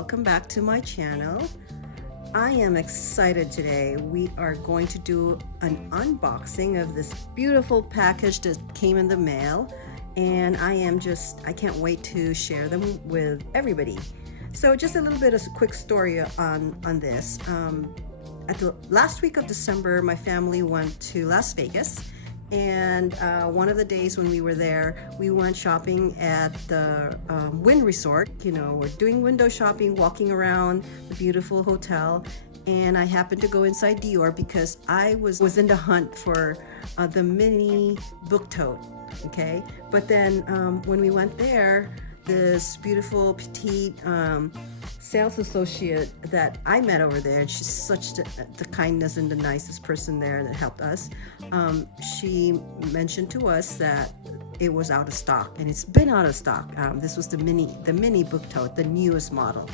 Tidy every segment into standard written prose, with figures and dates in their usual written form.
welcome back to my channel. I am excited today. We are going to do an unboxing of this beautiful package that came in the mail, and I can't wait to share them with everybody. So just a little bit of a quick story on this. At the last week of December, my family went to Las Vegas, and one of the days when we were there, we went shopping at the Wynn Resort. You know, we're doing window shopping, walking around the beautiful hotel, and I happened to go inside Dior because I was in the hunt for the mini book tote. Okay, but then when we went there, this beautiful petite sales associate that I met over there, and she's such the kindness and the nicest person there that helped us. She mentioned to us that it was out of stock, and it's been out of stock. This was the mini book tote, the newest model.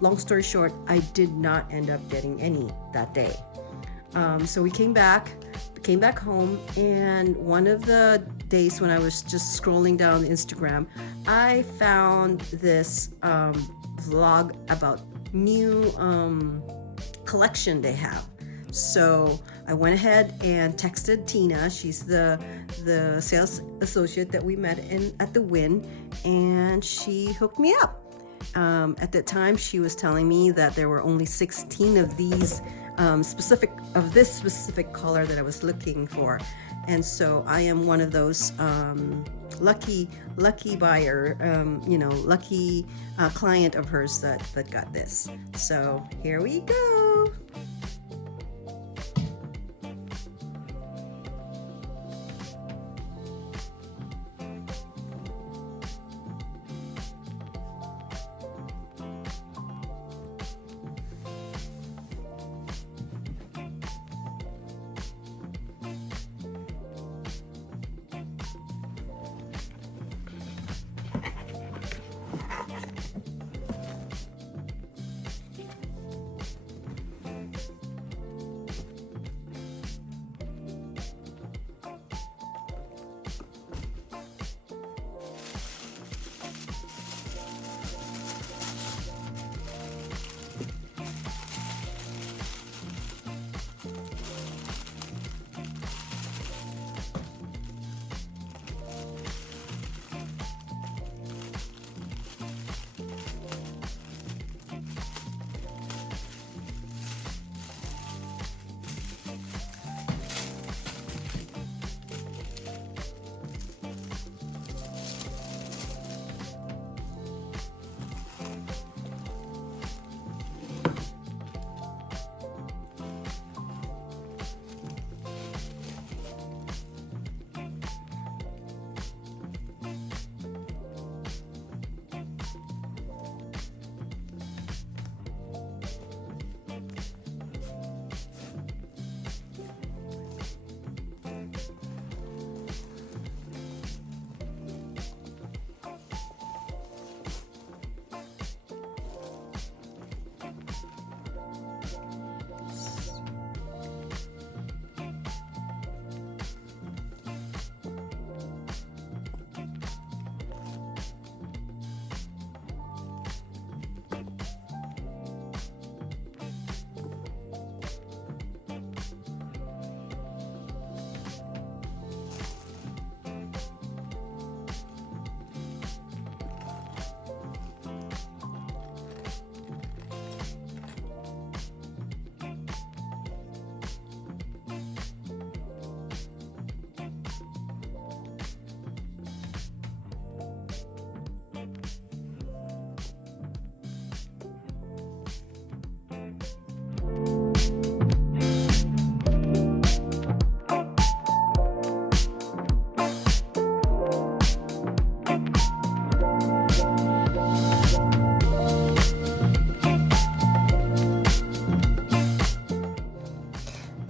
Long story short, I did not end up getting any that day. So we came back home, and one of the days when I was just scrolling down Instagram, I found this vlog about new collection they have. So I went ahead and texted Tina. She's the sales associate that we met at the Wynn, and she hooked me up. At that time, she was telling me that there were only 16 of these this specific color that I was looking for, and so I am one of those lucky buyer, lucky client of hers that got this. So here we go.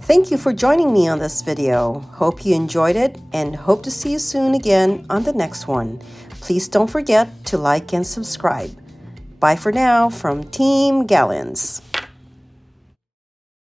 Thank you for joining me on this video. Hope you enjoyed it, and hope to see you soon again on the next one. Please don't forget to like and subscribe. Bye for now from Team Galindz.